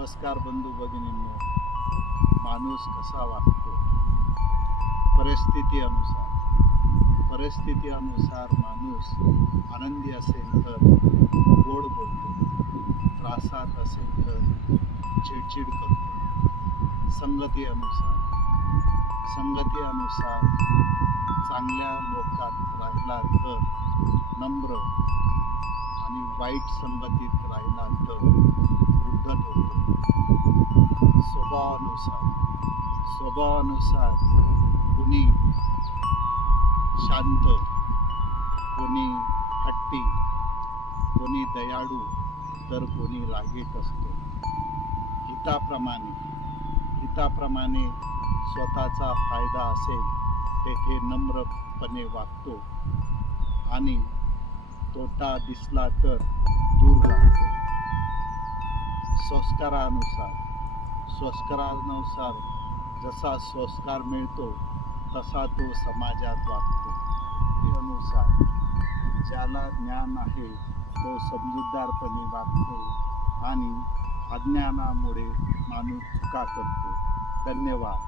नमस्कार बंधू भगिनींनो. माणूस कसा वागतो परिस्थिती अनुसार माणूस आनंदी असेल तर गोड बोलतो, त्रासात असेल तर चिडचिड करतो. संगती अनुसार चांगल्या लोकात राहिला तर नम्र आणि वाईट संगतीत राहिला तर उद्धट होतो. स्वभावानुसार कोणी शांत, कोणी हट्टी, कोणी दयाळू तर कोणी रागीट असतो. हिताप्रमाणे स्वतःचा फायदा असेल तेथे नम्रपणे वागतो आणि तोटा दिसला तर दूर राहतो. संस्कारानुसार जसा संस्कार मिळतो तसा तो समाजात वागतो. अनुसार ज्याला ज्ञान आहे तो समजूतदारपणे वागतो आणि अज्ञानामुळे माणूस चुका करतो. धन्यवाद.